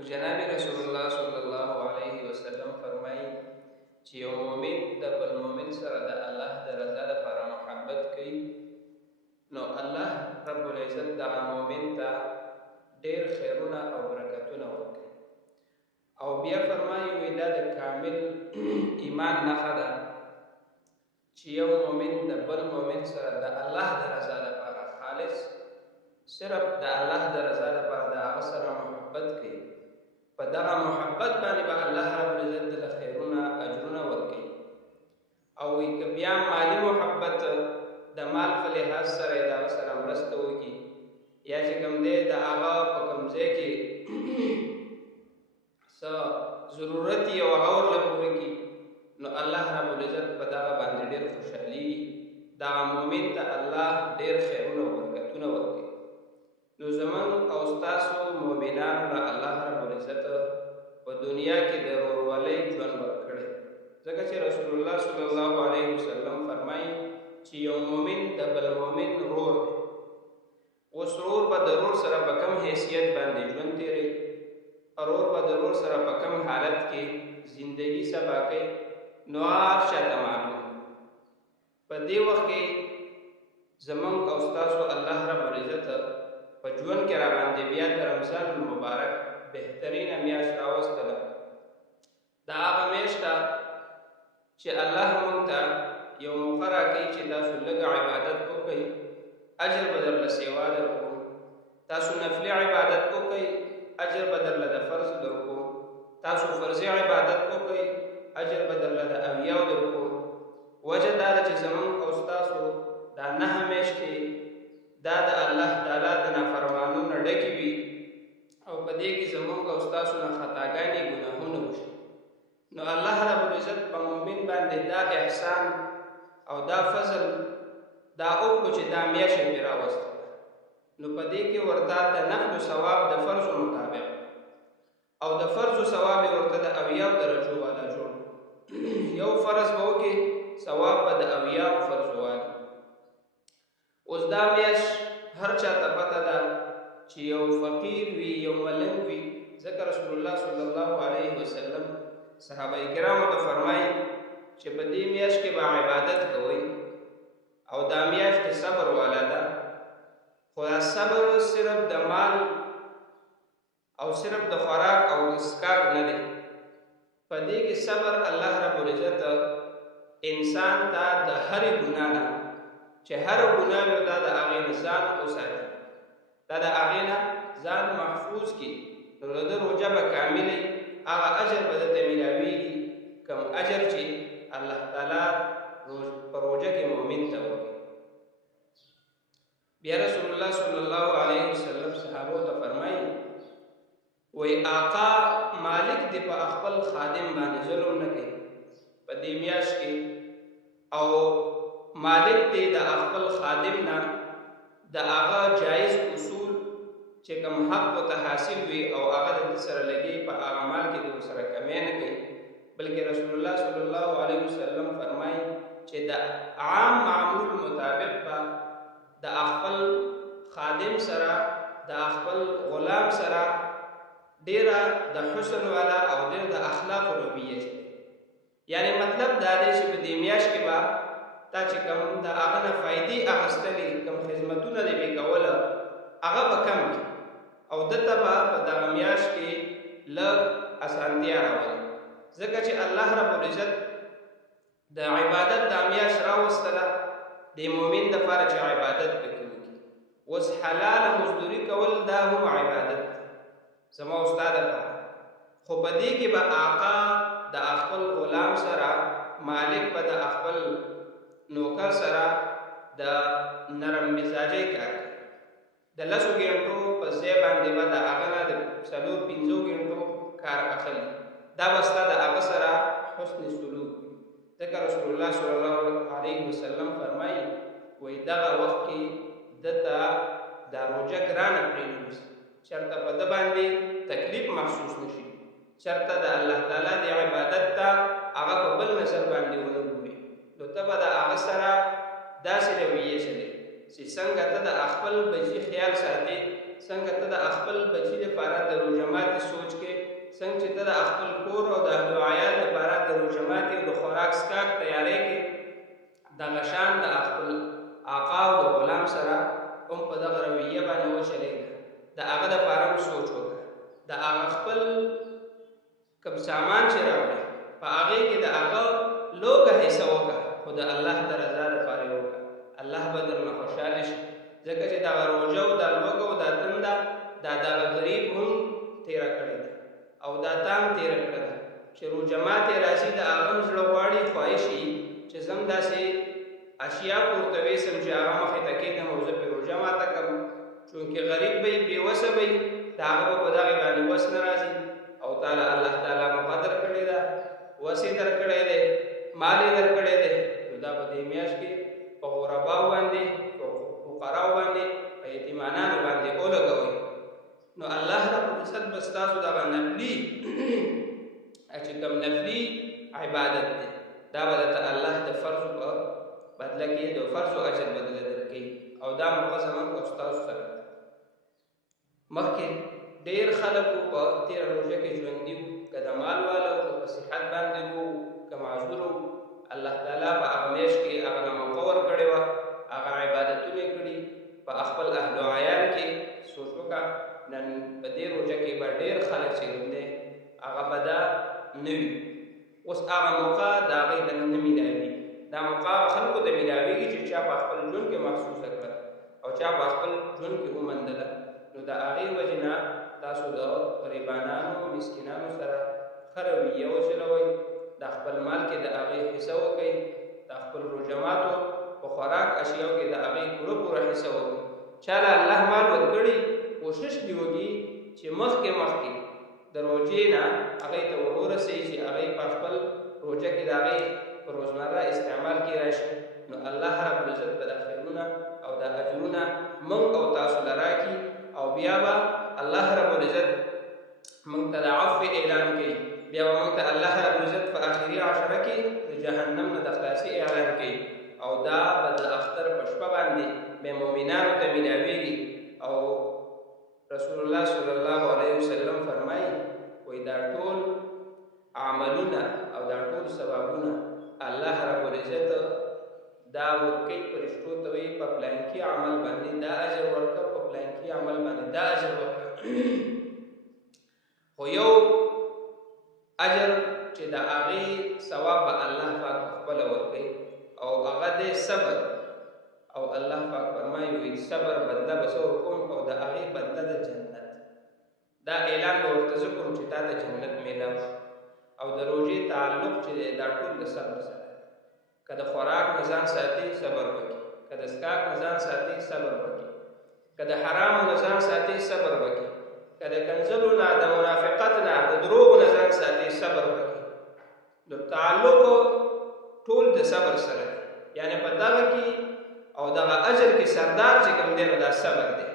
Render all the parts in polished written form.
جناب رسول الله صلی الله علیه وسلم فرمایي چې یو مؤمن د بل مؤمن سره د الله د رضا لپاره محبت کوي، نو الله رب العزت دغه مؤمن ته ډېر خیرونه او برکتونه ورکوي. او بیا فرمایي وی دا د کامل ایمان نښه ده چې یو مؤمن د بل مؤمن سره د الله د رضا لپاره خالص صرف د الله د رضا لپاره د هغه سره محبت کوي. په دغه محبت باندې به الله رب العزت د خیرونه اجرونه ورکوي. او وی که بیا مالی محبت د مال په لحاظ سره د هغه سره مرسته وکړي، یا چې کوم دی د هغه په کوم ځای کې څه ضرورت یې او هغه ورله پوره کړي، نو الله رب العزت په دغه باندې ډېر خوشحالي دغه مؤمن ته الله ډېر خیرونه او برکتونه ورکوي. نو زمون او ستاسو مؤمنانو له الله رب العزت په دنیا کې د ورورولۍ ژوند ورکړی، ځکه چې رسول الله صلی الله علیه وسلم فرمایي چې یو مؤمن د بل مؤمن ورور دی. اوس ورور به د ورور سره په کم حیثیت باندې ژوند تېروي، ورور به د ورور سره په کم حالت کې زندگی سبا کوي، نو هر چاته معلوم. په دې وخت کې زمونږ او ستاسو الله رب العزت په ژوند کې را باندې بیا د رمضان المبارک بهترینه میاشت راوستله. دا هغه میاشت ده چې الله موږ ته یو موقع راکوي چې تاسو لږ عبادت وکړئ، اجر به درله سیوا درکړو. تاسو نفلي عبادت وکړئ، اجر به درله د فرض درکړو. تاسو فرضي عبادت وکړئ، اجر به درله د اویاو درکړو. وجه دا ده چې زمونږ او ستاسو دا 9 میاشتې دا د الله تعالی د نافرمانونو ډکې وي، او په دې کې زمونږ او ستاسو نه خطاګانې ګناهونه وشي. نو الله رب العزت په مؤمن باندې دا احسان او دا فضل دا وکړو چې دا میاشت یې راوستله. نو په دې کې ورته د نفل ثواب د فرضو مطابق او د فرضو ثواب یې ورته د اویاو درجو والا جوړ. یو فرض به وکړي، ثواب به د اویاو فرضو والی. اوس دا میاشت هر چا ته پته ده چې یو فقیر وي، یو ملنګ وي، ځکه رسول الله صلی الله علیه وسلم صحابه کرامو ته فرمایي چې په دې میاشت کې به عبادت کوئ، او دا میاشت د صبر والا ده. خو دا صبر صرف د مال او صرف د خوراک او اسکاک نه دی. په دې کې صبر الله رب العزت انسان ته د هرې ګناه نه چې هر ګناه وي دا د هغې نه ځان وساتي، دا د هغې نه ځان محفوظ کړي، نو د ده روژه به کاملې هغه اجر به درته میلاویږي کوم اجر چې الله تعالی په روژه کې مؤمن ته ورکوي. بیا رسول الله صلی الله علیه وسلم صحابو ته فرمایي وی آقا مالک دی په خپل خادم باندې ظلم نه کوي په دې میاشت کې، او مالک دی د خپل خادم نه د هغه جایز اصول چې کوم حق ورته حاصل وي او هغه د سره لګي په هغه مال کې د سره کمی نه کوي، بلکې رسول الله صلی الله علیه وسلم فرمایي چې د عام معمول مطابق به د خپل خادم سره د خپل غلام سره ډیره د حسن والا او ډیر د اخلاق رویه چي. یعنی مطلب دا دی چې په دې میاشت کې به تا چې کوم د هغه نه فایدې اخیستلې، کوم خدمتونه دې به کوله، هغه به کم کړي، او دته به په دغه میاشت کې لږ اسانتیا راولي، ځکه چې الله رب العزت د عبادت دا میاشت راوستله د مؤمن دپاره چې عبادت پکې وکړي. اوس حلاله مزدوري کول دا هم عبادت زما استاد لپاره، خو په دې کې به آقا د خپل غلام سره، مالک به د خپل نوکر سره د نرم مزاجۍ کار کوي. د 10 غنټو په ځای باندې به د هغه نه د 4-5 غنټو کار اخلي. دا به ستا د هغه سره حسن سلوک وي، ځکه رسول الله صلی الله علیه وسلم فرمایي وایي دغه وخت کې دته دا روژه ګرانه پرېنوځي، چېرته په ده باندې تکلیف محسوس نه شي، چېرته د الله تعالی د عبادت ته هغه په بل نظر باندې ونه ګوري. نو ته به د هغه سره داسې رویې چلې چې څنګه ته د خپل بچي خیال ساتې، څنګه ته د خپل بچي لپاره د روژه ماتي سوچ کې څنګه چې ته د خپل کور او د اهل عیال لپاره د روژه ماتي او د خوراک څښاک تیاری کې دغه شان د خپل آقا او د غلام سره هم په دغه رویه باندې وچلېږه، د هغه دپاره هم سوچ وکړه، د هغه خپل کوم سامان چې راوړي په هغې کې د هغه لوږه حصه وکړه، خو د الله د رضا دپاره یې وکړه، الله به درنه خوشحاله شي. ځکه چې دغه روژه او دا لوږه او دا تنده دا دغه غریب هم تېره کړې ده او دا تا هم تېره کړې ده چې روژه ماتې راځي د هغه هم زړه غواړي خواهش وي چې زه هم داسې اشیا پورته ویسم چې هغه مخې ته کېږدم او زه پرې روژه ماته کړم، چونکې غریب به یې بېوسه به یي، د هغه به په دغې باندې وس نه راځي او تعالی الله تعالی مقدر کړې ده، وس یې در کړی دی، مال یې در کړی دی، نو دا په دې میاشت کې په غرباو باندې په فقراو باندې په یتیمانانو باندې ولګوئ. نو الله رب العزت به ستاسو دغه نفلي چې کوم نفلي عبادت دی دا به درته الله د فرضو په بدله کې د فرضو اجر بدله درکوي او دا موقع زموږ او ستاسو سره ده. مخکې ډېر خلکو په تېره روژه کې ژوندي وو، که د مال والا وو، که په صحت باندې وو، که معذور وو، الله تعالی په هغه میاشت کې هغه له موقع ورکړې وه، هغه عبادتونه یې کړي، په خپل اهل و عیال کې سوچ وکړه نن په دې روژه کې به ډېر خلک چې کوم دی هغه به دا نه وي. اوس هغه موقع د هغې ته نه میلاوي، دا موقع هغه خلکو ته میلاویږي چې چا په خپل ژوند کې محسوسه کړه او چا په خپل ژوند کې ومندله. نو د هغې وجې نه تاسو د غریبانانو مسکینانو سره ښه رویه وچلوئ، د خپل مال کې د هغې حصه وکئ، د خپل روژه ماتو په خوراک اشیاو کې د هغې پوره پوره حصه وکئ. چا له الله مال ورکړي کوشش دې وکړي چې مخکې د روژې نه هغې ته ورورسئ چې هغې په خپل روژه کې د هغې په روزمره استعمال کې راشي. نو الله رب العزت به دا خیرونه او دا اجرونه موږ او تاسو له راکړي او بیا به الله رب العزت موږ ته د عفو اعلان کوي، بیا به موږ ته الله رب العزت په آخري عشره کې د جهنم نه د خلاصي اعلان کوي او دا به د اختر په شپه باندې بیا مؤمنانو ته میلاویږي. او رسول الله صلی الله علیه وسلم فرمایي وایي دا ټول عملونه او دا ټول ثوابونه الله رب العزت دا ورکوي فرشتو ته وایي په پلانکي عمل باندې دا اجر ورکړه، په پلانکي عمل باندې دا اجر ورکړه. خو یو اجر چې د هغې ثواب به الله پاک خپله ورکوي او هغه دی صبر. او الله پاک فرمایي وایي صبر بدله به زه ورکوم او د هغې بدله د جنت. دا اعلان به ورته زه کوم چې تا ته جنت میلاو شو. او د روژې تعلق چې دی دا ټول د صبر سره، که د خوراک نه ځان ساتي صبر وکړي، که د څښاک نه ځان ساتي صبر وکړي، که د حرامو نه ځان ساتي صبر وکړي، که د کنځلو نه د منافقت نه د دروغو نه ځان ساتي صبر وکړي. نو تعلق ټول د صبر سره دی، یعنې په دغه کې او دغه اجر کې سردار چې کوم دی نو دا صبر دی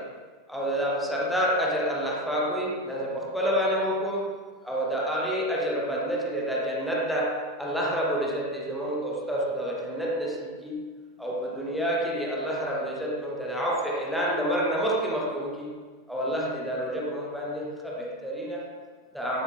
او دغه سردار اجر الله پاک وایي دا زه په خپله باندې وکړو او د هغې اجر بدله چې دی دا جنت ده. الله رب العزت دې زموږ او ستاسو دغه جنت نصیب کړي او په دنیا کې دې الله رب العزت موږ ته د عفو اعلان د مرګ نه مخکې وکړي او الله دې دا روژه په موږ باندې ښه بهترینه د اعمالو